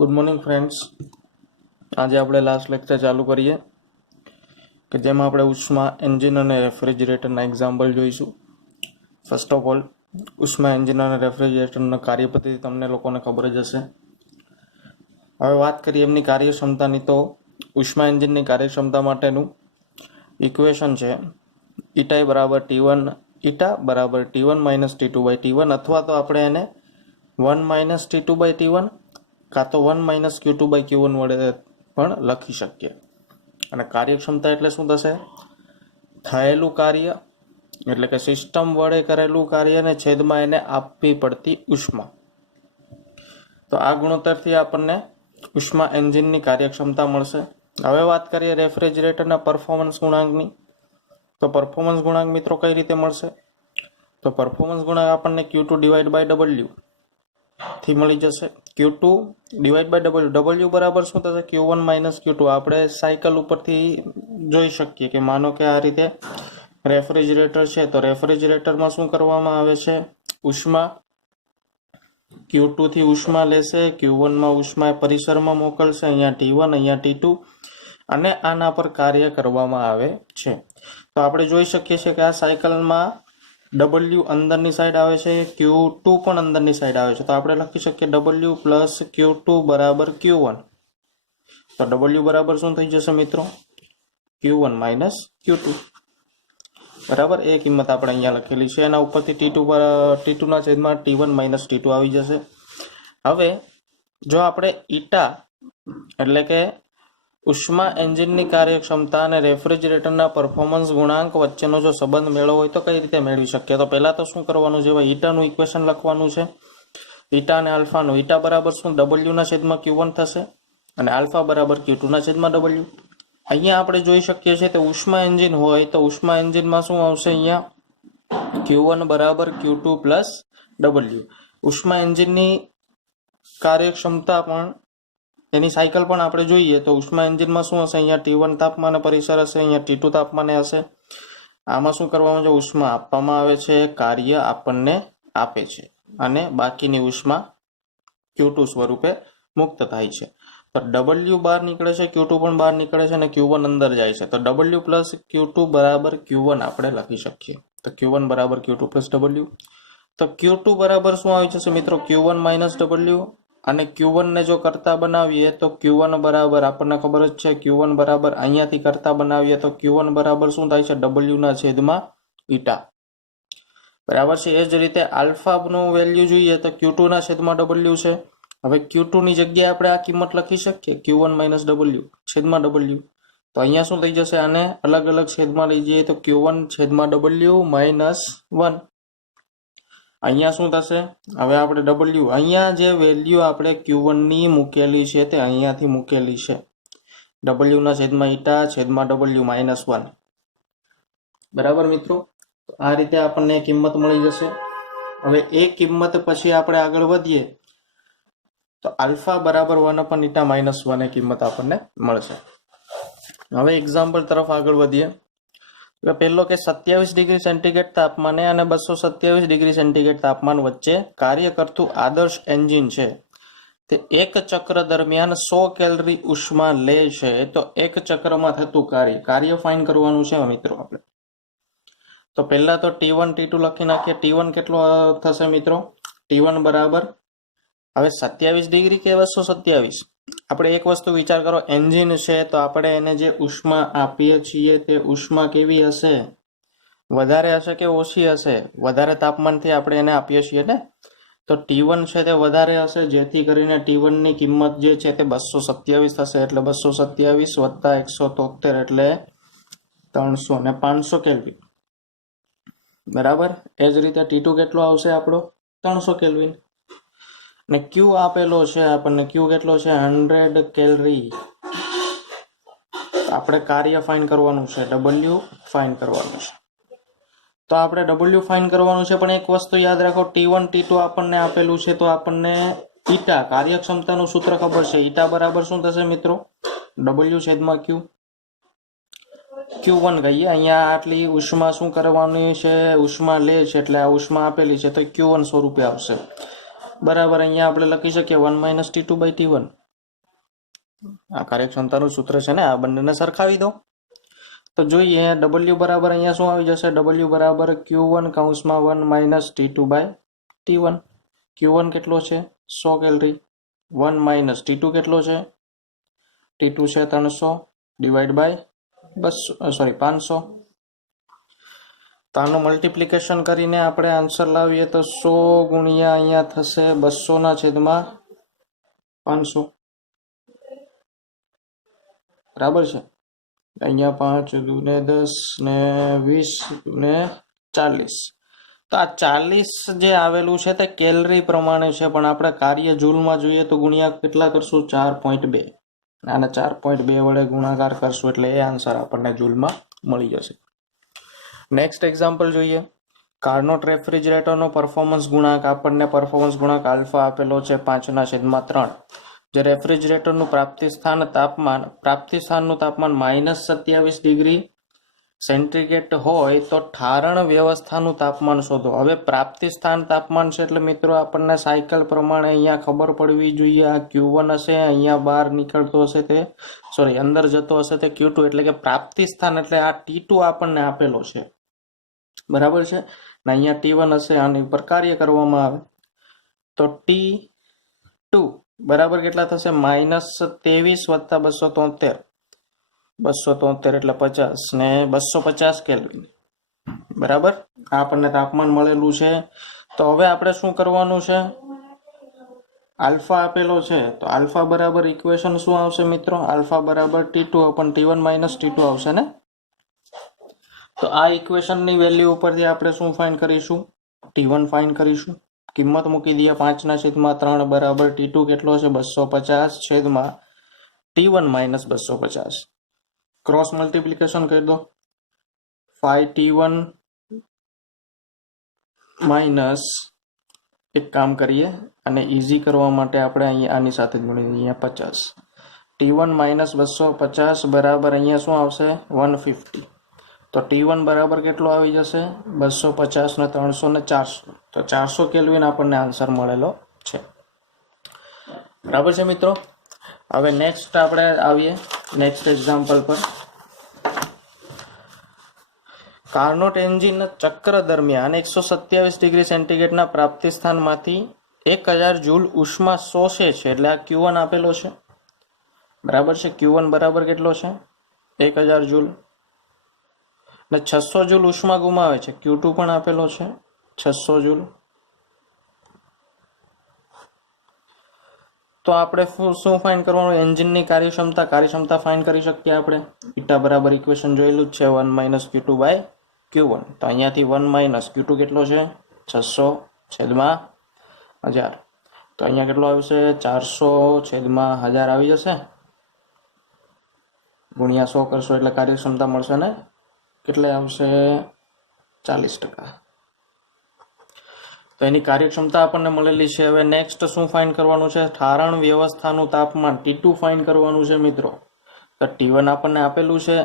Good morning friends. આજે આપણે last lecture ચાલુ કરીએ કે જેમાં આપણે ઉષ્મા એન્જિન અને રેફ્રિજરેટરના એક્ઝામ્પલ જોઈશું. ફર્સ્ટ ઓફ ઓલ, ઉષ્મા એન્જિન અને રેફ્રિજરેટરના કાર્ય પદ્ધતિ તમને લોકોને ખબર જ હશે. હવે વાત કરીએ એમની કાર્યક્ષમતાની, તો ઉષ્મા એન્જિનની કાર્યક્ષમતા માટેનું ઇક્વેશન છે ઈટા બરાબર T1 minus T2 by T1, અથવા તો આપણે એને 1 માઇનસ T2 બાય T1 કાં તો 1 માઇનસ Q2 બાય Q1 વડે પણ લખી શકીએ. અને કાર્યક્ષમતા એટલે શું થશે? થયેલું કાર્ય એટલે કે સિસ્ટમ વડે કરેલું કાર્યને છેદમાં એને આપવી પડતી ઉષ્મા. તો આ ગુણોત્તરથી આપણને ઉષ્મા એન્જિનની કાર્યક્ષમતા મળશે. હવે વાત કરીએ રેફ્રિજરેટરના પરફોર્મન્સ ગુણાંકની. તો પરફોર્મન્સ ગુણાંક મિત્રો કઈ રીતે મળશે? તો પરફોર્મન્સ ગુણાંક આપણને Q2 ડિવાઇડ બાય W થી મળી જશે. Q2 ડિવાઇડ બાય W બરાબર શું થશે? Q1 minus Q2. આપણે સાયકલ ઉપરથી જોઈ શકીએ કે માનો કે આ રીતે રેફ્રિજરેટર છે, તો રેફ્રિજરેટરમાં શું કરવામાં આવે છે? ઉષ્મા Q2 થી ઉષ્મા લેશે, Q1 માં ઉષ્મા પરિસરમાં મોકલશે, અહીંયા T1 અહીંયા T2, અને આના પર કાર્ય કરવામાં આવે છે. તો આપણે જોઈ શકીએ છીએ કે આ સાયકલમાં W અંદરની સાઈડ આવે છે, Q2 પણ અંદરની સાઈડ આવે છે. તો આપણે લખી શકીએ W પ્લસ Q2 બરાબર Q1. તો W બરાબર શું થઈ જશે મિત્રો? Q1 માઇનસ Q2 બરાબર. એ કિંમત આપણે અહીંયા લખેલી છે. એના ઉપરથી T2 ના છેદમાં T1 માઇનસ T2 આવી જશે. હવે જો આપણે ઈટા એટલે કે ઉષ્મા એન્જિનની કાર્યક્ષમતા અને રેફ્રિજરેટરના પરફોર્મન્સ ગુણાંક વચ્ચેનો જો સંબંધ મેળવવો હોય તો કઈ રીતે મેળવી શકીએ? તો પહેલા તો શું કરવાનું છે? ઈટાનું ઇક્વેશન લખવાનું છે, ઈટા અને આલ્ફાનું. ઈટા બરાબર શું? W ના છેદમાં Q1 થશે, અને આલ્ફા બરાબર Q2 ના છેદમાં W. અહીંયા આપણે જોઈ શકીએ છીએ કે ઉષ્મા એન્જિન હોય તો ઉષ્મા એન્જિનમાં શું આવશે? અહીંયા Q1 બરાબર Q2 પ્લસ W. ઉષ્મા એન્જિનની કાર્યક્ષમતા પણ, એની સાયકલ પણ આપણે જોઈએ તો ઉષ્મા એન્જિનમાં શું હશે? અહીંયા T1 તાપમાને પરિસર હશે, અહીંયા T2 તાપમાને હશે. આમાં શું કરવાનું છે? ઉષ્મા આપવામાં આવે છે, કાર્ય આપણને આપે છે, અને બાકીની ઉષ્મા Q2 સ્વરૂપે મુક્ત થાય છે. તો W બહાર નીકળે છે, Q2 પણ બહાર નીકળે છે, અને Q1 અંદર જાય છે. તો W પ્લસ Q2 બરાબર Q1 આપણે લખી શકીએ. તો Q1 બરાબર Q2 પ્લસ W. તો Q2 બરાબર શું આવી જશે મિત્રો? Q1 minus W. અને Q1 ને જો કરતા બનાવીએ તો Q1 બરાબર આપણને ખબર જ છે, Q1 બરાબર અહીંયાથી કરતા બનાવીએ તો Q1 બરાબર શું થાય છે? W ના છેદમાં ઈટા. બરાબર છે. એ જ રીતે આલ્ફાનું વેલ્યુ જોઈએ તો Q2 ના છેદમાં W છે. હવે Q2 ની જગ્યાએ આપણે આ કિંમત લખી શકીએ, Q1 માઇનસ W છેદમાં W. તો અહીંયા શું થઈ જશે? આને અલગ અલગ છેદમાં લઈ જઈએ તો Q1 છેદમાં W માઇનસ 1. અહીંયા શું થશે? હવે આપણે W, અહીંયા જે વેલ્યુ આપણે Q1 ની મૂકેલી છે તે અહીંયાથી મૂકેલી છે, W ના છેદમાં ઈટા છેદમાં W માઇનસ 1. બરાબર મિત્રો. આ રીતે આપણને કિંમત મળી જશે. હવે એ કિંમત પછી આપણે આગળ વધીએ તો આલ્ફા બરાબર 1 ઈટા માઇનસ 1 એ કિંમત આપણને મળશે. હવે એક્ઝામ્પલ તરફ આગળ વધીએ. પહેલો કે 27 ડિગ્રી સેન્ટીગ્રેડ તાપમાને અને 227 ડિગ્રી સેન્ટીગ્રેડ તાપમાન વચ્ચે કાર્ય કરતું આદર્શ એન્જિન છે. તે એક ચક્ર દરમિયાન 100 કેલરી ઉષ્મા લે છે. તો એક ચક્રમાં થતું કાર્ય ફાઇન કરવાનું છે મિત્રો આપણે. તો પહેલા તો T1 T2 લખી નાખીએ. T1 કેટલો થશે મિત્રો? T1 બરાબર, હવે 27 ડિગ્રી કે 227. આપણે એક વસ્તુ વિચાર કરો, એન્જિન છે તો આપણે એને જે ઉષ્મા આપીએ છીએ તે ઉષ્મા કેવી હશે? વધારે હશે કે ઓછી હશે? વધારે તાપમાનથી આપણે એને આપીએ છીએ ને. તો T1 છે તે વધારે હશે, જેથી કરીને T1 ની કિંમત જે છે તે 227 થશે. એટલે 227 વત્તા 173 એટલે 300 ને 500 કેલ્વિન. બરાબર. એ જ રીતે T2 કેટલો આવશે આપણો? 300 કેલ્વિન. ને Q આપેલો છે આપણને, Q કેટલો છે? 100 કેલરી. આપણે કાર્ય ફાઇન કરવાનું છે, W ફાઇન કરવાનું છે. તો આપણે W ફાઇન કરવાનું છે, પણ એક વસ્તુ યાદ રાખો, T1 T2 આપણને આપેલું છે તો આપણને ઈટા કાર્યક્ષમતાનું સૂત્ર ખબર છે. ઈટા બરાબર શું થશે મિત્રો? W છેદમાં Q. Q1 કહીએ. અહીંયા આટલી ઉષ્મા શું કરવાની છે? ઉષ્મા લે છે, એટલે આ ઉષ્મા આપેલી છે તો Q1 સ્વરૂપે આવશે. બરાબર. અહીંયા આપણે લખી શકીએ 1 માઇનસ T2 બાય T1. આ કાર્યક્ષમતાનું સૂત્ર છે ને, આ બંનેને સરખાવી દો તો જોઈએ W બરાબર અહીંયા શું આવી જશે, W બરાબર Q1 કૌંસમાં 1 minus T2 by T1. Q1 કેટલો છે 100 કેલરી, 1 માઇનસ T2 કેટલો છે, T2 છે 300 ડિવાઈડ બાય 500. તો આનું મલ્ટિપ્લિકેશન કરીને આપણે આન્સર લાવીએ તો 100 ગુણ્યા અહીંયા થશે 200 ના છેદમાં 500. બરાબર છે. અહીંયા 5 દૂને 10 ને 20 ને 40. તો આ 40 જે આવેલું છે તે કેલરી પ્રમાણે છે, પણ આપણે કાર્ય જૂલમાં જોઈએ તો ગુણ્યા કેટલા કરશું 4.2. આને 4.2 વડે ગુણાકાર કરશું એટલે એ આન્સર આપણને જૂલમાં મળી જશે. નેક્સ્ટ એક્ઝામ્પલ જોઈએ. કાર્નોટ રેફ્રિજરેટરનો પરફોર્મન્સ ગુણાંક, આપણને પરફોર્મન્સ ગુણાંક આલ્ફા આપેલો છે 5/3. જે રેફ્રિજરેટરનું પ્રાપ્તિસ્થાનનું તાપમાન -27 ડિગ્રી સેન્ટીગ્રેડ હોય તો ઠારણ વ્યવસ્થાનું તાપમાન શોધો. હવે પ્રાપ્તિસ્થાન તાપમાન છે એટલે મિત્રો આપણને સાયકલ પ્રમાણે અહીંયા ખબર પડવી જોઈએ. આ Q1 હશે, અહીંયા બહાર નીકળતો હશે તે અંદર જતો હશે તે Q2, એટલે કે પ્રાપ્તિસ્થાન એટલે આ T2 આપણને આપેલો છે. બરાબર છે ને, અહીંયા T1 હશે, આની ઉપર કાર્ય કરવામાં આવે તો T2 બરાબર કેટલા થશે -23 વત્તા 273. 273 એટલે 50 ને 250 કેલ્વિન. બરાબર, આ આપણને તાપમાન મળેલું છે. તો હવે આપણે શું કરવાનું છે, આલ્ફા આપેલો છે તો આલ્ફા બરાબર ઇક્વેશન શું આવશે મિત્રો, આલ્ફા બરાબર T2 upon T1 minus T2 આવશે ને. તો આ ઇક્વેશનની વેલ્યુ ઉપરથી આપણે શું ફાઇન્ડ કરીશું, T1 ફાઇન્ડ કરીશું. કિંમત મૂકી દઈએ 5/3 બરાબર T2 કેટલો છે 250 છેદમાં T1 minus 250. ક્રોસ મલ્ટિપ્લિકેશન કરી દો. 5T1 માઇનસ, એક કામ કરીએ અને ઇઝી કરવા માટે આપણે અહીંયા આની સાથે જ ગુણી દઈએ 50. T1 માઇનસ 250 બરાબર અહીંયા શું આવશે 150. તો T1 બરાબર કેટલો આવી જશે 250 ને 300 ને 400. તો 400 કેલ્વિન આપણને આન્સર મળેલો છે. બરાબર છે મિત્રો. હવે નેક્સ્ટ આપણે આવીએ નેક્સ્ટ એક્ઝામ્પલ પર. કાર્નોટ એન્જિન ચક્ર દરમિયાન 127 ડિગ્રી સેન્ટીગ્રેડના પ્રાપ્તિસ્થાનમાંથી 1000 જૂલ ઉષ્મા શોષે છે, એટલે આ Q1 આપેલો છે. બરાબર છે, Q1 બરાબર કેટલો છે 1000 જૂલ ને 600 જૂલ ઉષ્મા ગુમાવે છે. Q2 પણ આપેલો છે 600 જૂલ. તો આપણે શું ફાઇન્ડ કરવાનું, એન્જિનની કાર્યક્ષમતા ફાઇન્ડ કરી શકીએ આપણે. ઈટા બરાબર ઇક્વેશન જોયેલું જ છે 1 માઇનસ Q2 બાય Q1. તો અહીંયાથી 1 માઇનસ Q2 કેટલો છે 600 છેદમાં 1000. તો અહીંયા કેટલો આવશે 400 છેદમાં 1000 આવી જશે. ગુણ્યા 100 કરશો એટલે કાર્યક્ષમતા મળશે ને, કેટલે આવશે 40%. તો એની કાર્યક્ષમતા આપણને મળેલી છે. હવે નેક્સ્ટ શું ફાઇન્ડ કરવાનું છે, ઠારણ વ્યવસ્થાનું તાપમાન T2 ફાઇન્ડ કરવાનું છે મિત્રો. તો T1 આપણને આપેલું છે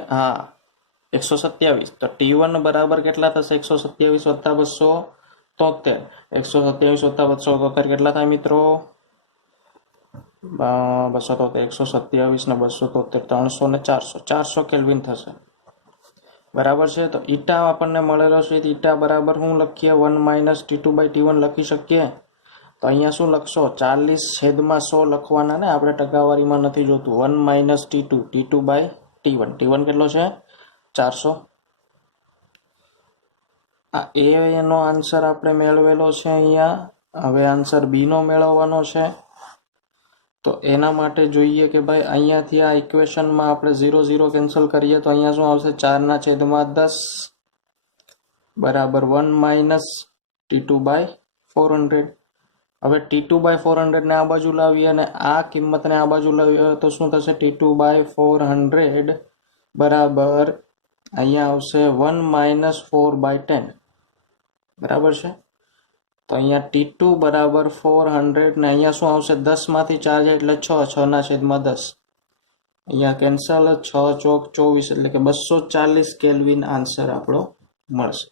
127. તો T1 બરાબર કેટલા થશે 127 વત્તા 273. 127 વત્તા 273 કેટલા થાય મિત્રો 273. 127 ને 273 300 ને 400 કેલ્વિન થશે. બરાબર છે. તો ઈટા આપણને મળેલો છે. ઈટા બરાબર શું લખીએ 1 માઇનસ T2 બાય T1 લખી શકીએ. તો અહીંયા શું લખશો 40 છેદમાં 100 લખવાના ને, આપણે ટકાવારીમાં નથી જોતું. 1 માઇનસ T2 બાય T1 કેટલો છે 400. આ એનો આન્સર આપણે મેળવેલો છે અહીંયા. હવે આન્સર બી નો મેળવવાનો છે. તો એના માટે જોઈએ કે ભાઈ અહીંયાથી આ ઇક્વેશનમાં આપણે 0 0 કેન્સલ કરીએ તો અહીંયા શું આવશે 4/10 બરાબર 1 માઇનસ T2 બાય 400. હવે T2 બાય 400 ને આ બાજુ લાવીએ અને આ કિંમતને આ બાજુ લાવીએ તો શું થશે T2 બાય 400 બરાબર અહીંયા આવશે 1 માઇનસ 4/10. બરાબર છે. તો અહીંયા T2 બરાબર 400 ને અહીંયા શું આવશે 10 માંથી 4 જાય એટલે 6/10. અહીંયા કેન્સલ 6 ચોક 24 એટલે કે 240 કેલ્વિન આન્સર આપણો મળશે.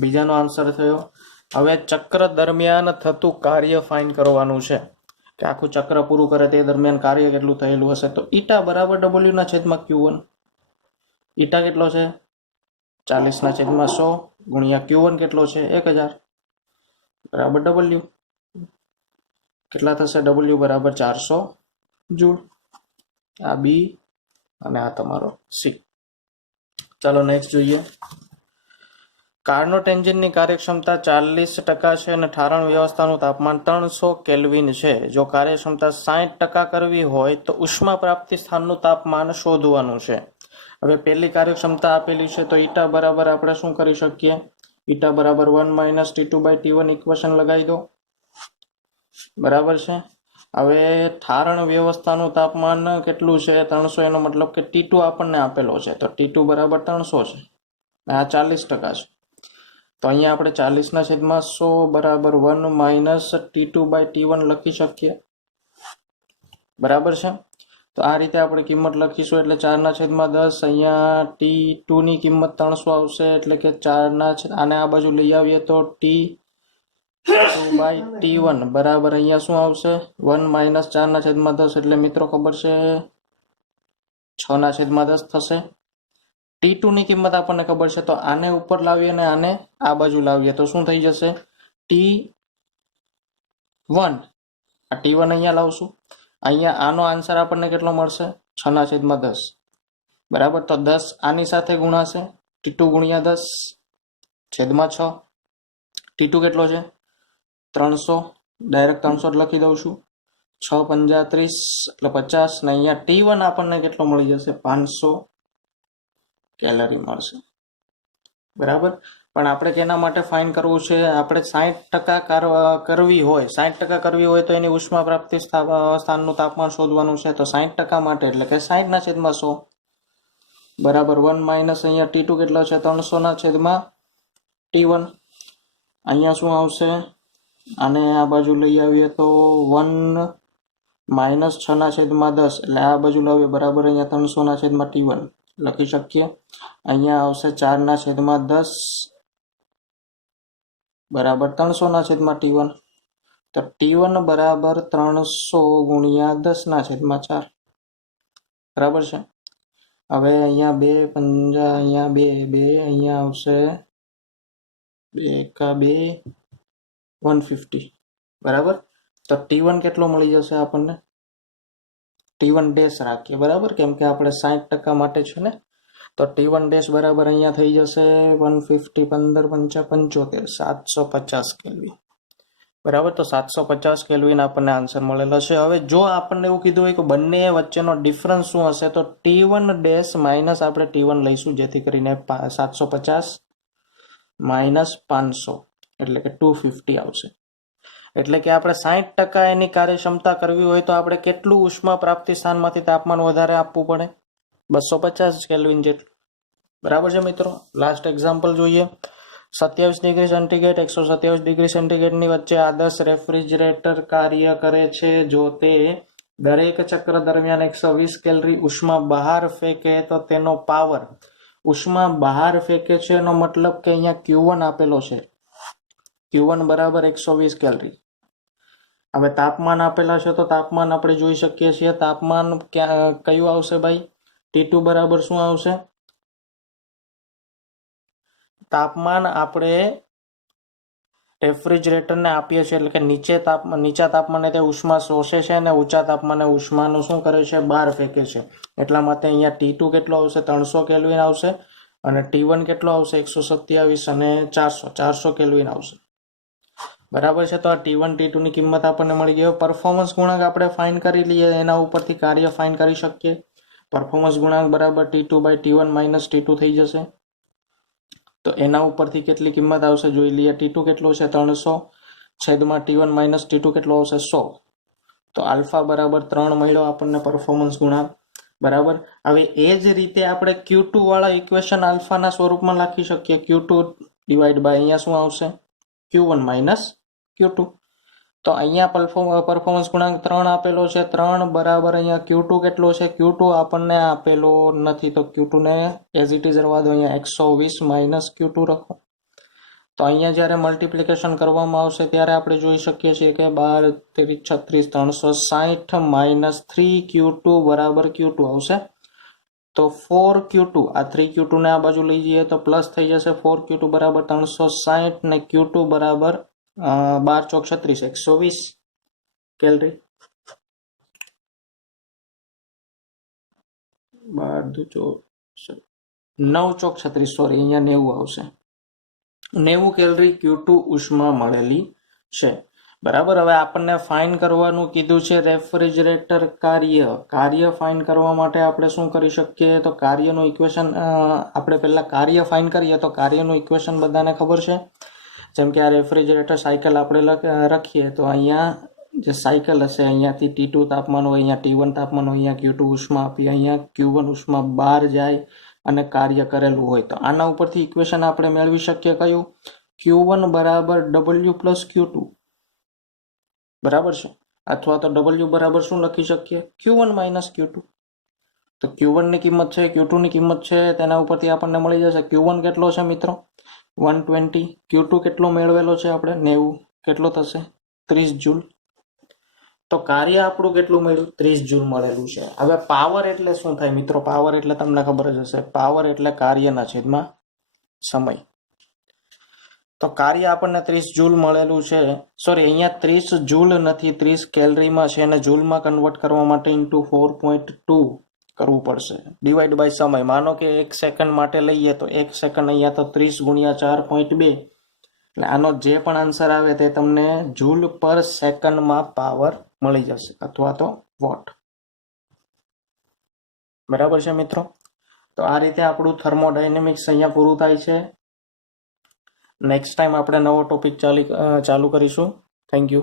બીજાનો આન્સર થયો. હવે ચક્ર દરમિયાન થતું કાર્ય ફાઇન્ડ કરવાનું છે. કે આખું ચક્ર પૂરું કરે તે દરમિયાન કાર્ય કેટલું થયેલું હશે, તો ઈટા બરાબર ડબલ્યુ ના છેદમાં Q1. ઈટા કેટલો છે 40 ના છેદમાં 100 ગુણ્યા Q1 કેટલો છે 1000 બરાબર ડબલ્યુ. કેટલા થશે? ડબલ્યુ બરાબર 400 જૂલ. આ બી અને આ તમારો સી. ચાલો નેક્સ્ટ જોઈએ. કાર્નોટ એન્જિનની કાર્યક્ષમતા 40% છે અને ઠારણ વ્યવસ્થાનું તાપમાન 300 કેલ્વિન છે. જો કાર્યક્ષમતા 60% કરવી હોય તો ઉષ્મા પ્રાપ્તિ સ્થાનનું તાપમાન શોધવાનું છે. હવે પહેલી કાર્યક્ષમતા આપેલી છે તો ઈટા બરાબર આપણે શું કરી શકીએ? ઈટા બરાબર 1 - T2/T1 ઇક્વેશન લગાવી દો. બરાબર છે. હવે ઠારણ વ્યવસ્થાનું તાપમાન કેટલું છે? 300. એનો મતલબ કે T2 આપણને આપેલો છે તો T2 બરાબર 300 છે. આ 40% છે. તો અહીંયા આપણે 40/100 બરાબર 1 - T2/T1 લખી શકીએ. બરાબર છે. તો આ રીતે આપણે કિંમત લખીશું એટલે 4/10. અહીંયા T2 ની કિંમત 300 આવશે એટલે કે 4 આને આ બાજુ લઈ આવીએ તો T2/T1 બરાબર અહીંયા શું આવશે? 1 - 4/10 એટલે મિત્રો ખબર છે 6/10 થશે. T2 ની કિંમત આપણને ખબર છે તો આને ઉપર લાવીએ અને આને આ બાજુ લાવીએ તો શું થઈ જશે? T1. આ T1 અહીંયા લાવશું. અહીંયા આનો આન્સર આપણને કેટલો મળશે? 6/10 બરાબર. તો 10 આની સાથે ગુણાશે. T2 ગુણ્યા 10 છેદમાં 6. T2 કેટલો છે? 300. ડાયરેક્ટ 300 લખી દઉં છું. 6 × 5 = 30 એટલે 50 ને અહીંયા T1 આપણને કેટલો મળી જશે? 500 કેલરી મળશે. બરાબર. પણ આપણે કેના માટે ફાઇન કરવું છે? આપણે 60% કરવી હોય 60% કરવી હોય તો એની ઉષ્મા પ્રાપ્તિ સ્થાનનું તાપમાન શોધવાનું છે. તો 60% માટે એટલે કે 60/100 બરાબર 1 - અહીંયા T2 કેટલો છે? 300/T1. અહીંયા શું આવશે? આને આ બાજુ લઈ આવીએ તો 1 - 6/10 એટલે આ બાજુ લાવીએ બરાબર અહીંયા 300/T1 લખી શકીએ. અહીંયા આવશે 4/10 બરાબર 300/T1. તો T1 બરાબર 300 ગુણ્યા 10/4 બરાબર છે. હવે અહીંયા 2 × 5 અહીંયા 2 અહીંયા આવશે 2 × 2 150 બરાબર. તો T1 કેટલો મળી જશે આપણને? T1 ડેશ રાખીએ બરાબર, કેમ કે આપણે 60% માટે છે ને. તો T1 ડેશ બરાબર અહીંયા થઈ જશે 150 15 5 75 750 કેલ્વિન બરાબર. તો 750 કેલ્વિન આપણને આન્સર મળેલો છે. હવે જો આપણને એવું કીધું હોય કે બંને વચ્ચેનો ડિફરન્સ શું હશે તો T1 ડેશ માઇનસ આપણે T1 લઈશું જેથી કરીને 750 - 500 એટલે કે 250 આવશે. એટલે કે આપણે 60% એની કાર્યક્ષમતા કરવી હોય તો આપણે કેટલું ઉષ્મા પ્રાપ્તિ સ્થાનમાંથી તાપમાન વધારે આપવું પડે? 250 કેલ્વિન જેટલું. બરાબર છે મિત્રો. લાસ્ટ એક્ઝામ્પલ જોઈએ. 27 ડિગ્રી સેન્ટીગ્રેડ 127 ડિગ્રી સેન્ટીગ્રેડની વચ્ચે આદર્શ રેફ્રિજરેટર કાર્ય કરે છે. જો તે દરેક ચક્ર દરમિયાન 120 કેલરી ઉષ્મા બહાર ફેંકે તો તેનો પાવર ઉષ્મા બહાર ફેંકે છે એનો મતલબ કે અહીંયા Q1 આપેલો છે. Q1 બરાબર 120 કેલરી. હવે તાપમાન આપેલા છે તો તાપમાન આપણે જોઈ શકીએ છીએ. તાપમાન કયું આવશે ભાઈ? T2 બરાબર શું આવશે? તાપમાન આપણે રેફ્રિજરેટરને આપીએ છીએ એટલે કે નીચા તાપમાને તે ઉષ્મા શોષે છે અને ઊંચા તાપમાને ઉષ્માનું શું કરે છે? બહાર ફેંકે છે. એટલા માટે અહીંયા T2 કેટલો આવશે? 300 કેલ્વિન આવશે અને T1 કેટલો આવશે? 127 અને 400 કેલ્વિન આવશે. બરાબર છે. તો આ T1 T2 ની કિંમત આપણને મળી ગઈ. પરફોર્મન્સ ગુણાંક આપણે ફાઇન કરી લઈએ. એના ઉપરથી કાર્ય ફાઇન કરી શકીએ. પરફોર્મન્સ ગુણાંક બરાબર T2/T1 - T2 થઈ જશે. તો એના ઉપરથી કેટલી કિંમત આવશે જોઈ લઈએ. T2 કેટલો છે? 300 છેદમાં T1 - T2 કેટલો આવશે? 100. તો આલ્ફા બરાબર 3 મળ્યો આપણને પરફોર્મન્સ ગુણાંક. બરાબર. હવે એ જ રીતે આપણે Q2 વાળા ઇક્વેશન આલ્ફાના સ્વરૂપમાં લખી શકીએ. Q2 ડિવાઈડ બાય અહીંયા શું આવશે? Q1 - Q2. તો અહીંયા પરફોર્મન્સ ગુણાંક 3 આપેલો છે. 3 બરાબર અહીંયા Q2 કેટલો છે? Q2 આપણને આપેલો નથી તો Q2 ને એઝ ઇટ ઇઝ રહેવા દો. અહીંયા 120 - Q2 રાખો. તો અહીંયા જ્યારે મલ્ટિપ્લિકેશન કરવામાં આવશે ત્યારે આપણે જોઈ શકીએ છીએ કે 12 3 36 360 માઇનસ 3Q2 બરાબર Q2 આવશે. તો 4Q2 આ 3Q2 ને આ બાજુ લઈ જઈએ તો પ્લસ થઈ જશે. 4Q2 બરાબર 360 ને Q2 બરાબર 12 ચોક 36 120 કેલરી. 9 ચોક 36 સોરી અહીંયા 90 આવશે. 90 કેલરી Q2 ઉષ્મા મળેલી છે. બરાબર. હવે આપણને ફાઇન કરવાનું કીધું છે રેફ્રિજરેટર કાર્ય ફાઇન કરવા માટે આપણે શું કરી શકીએ? તો કાર્યનું ઇક્વેશન આપણે પહેલા કાર્ય ફાઇન કરીએ તો કાર્યનું ઇક્વેશન બધાને ખબર છે. જેમ કે આ રેફ્રિજરેટર સાયકલ આપણે રાખીએ તો અહીંયા જે સાયકલ હશે અહીંયાથી T2 તાપમાન હોય, અહીંયા T1 તાપમાન હોય, અહીંયા Q2 ઉષ્મા આપી, અહીંયા Q1 ઉષ્મા બહાર જાય અને કાર્ય કરેલું હોય તો આના ઉપરથી ઇક્વેશન આપણે મેળવી શકીએ કયું? Q1 બરાબર W પ્લસ Q2 બરાબર છે. અથવા તો W બરાબર શું લખી શકીએ? Q1 minus Q2. તો Q1 ની કિંમત છે, Q2 ની કિંમત છે, તેના ઉપરથી આપણને મળી જશે Q1 કેટલો છે મિત્રો? 120. Q2 કેટલો મેળવેલો છે આપણે? 90. કેટલો થશે? 30 જૂલ. તો કાર્ય આપણું કેટલું મળ્યું? 30 જૂલ મળેલું છે. હવે પાવર એટલે શું થાય મિત્રો? પાવર એટલે તમને ખબર જ હશે. પાવર એટલે કાર્યના છેદમાં સમય. તો કાર્ય આપણને 30 જૂલ મળેલું છે. સોરી, અહીંયા 30 જૂલ નથી, 30 કેલરીમાં છે અને જૂલમાં કન્વર્ટ કરવા માટે ઇન્ટુ 4.2 કરવું પડશે. ડિવાઈડ બાય સમય. માનો કે 1 સેકન્ડ માટે લઈએ તો 1 સેકન્ડ અહીંયા તો 30 ગુણ્યા 4.2 એટલે આનો જે પણ આન્સર આવે તે તમને જૂલ પર સેકન્ડમાં પાવર મળી જશે અથવા તો વોટ. બરાબર છે મિત્રો. તો આ રીતે આપણું થર્મોડાયનેમિક્સ અહીંયા પૂરું થાય છે. નેક્સ્ટ ટાઈમ આપણે નવો ટોપિક ચાલુ કરીશું. Thank you.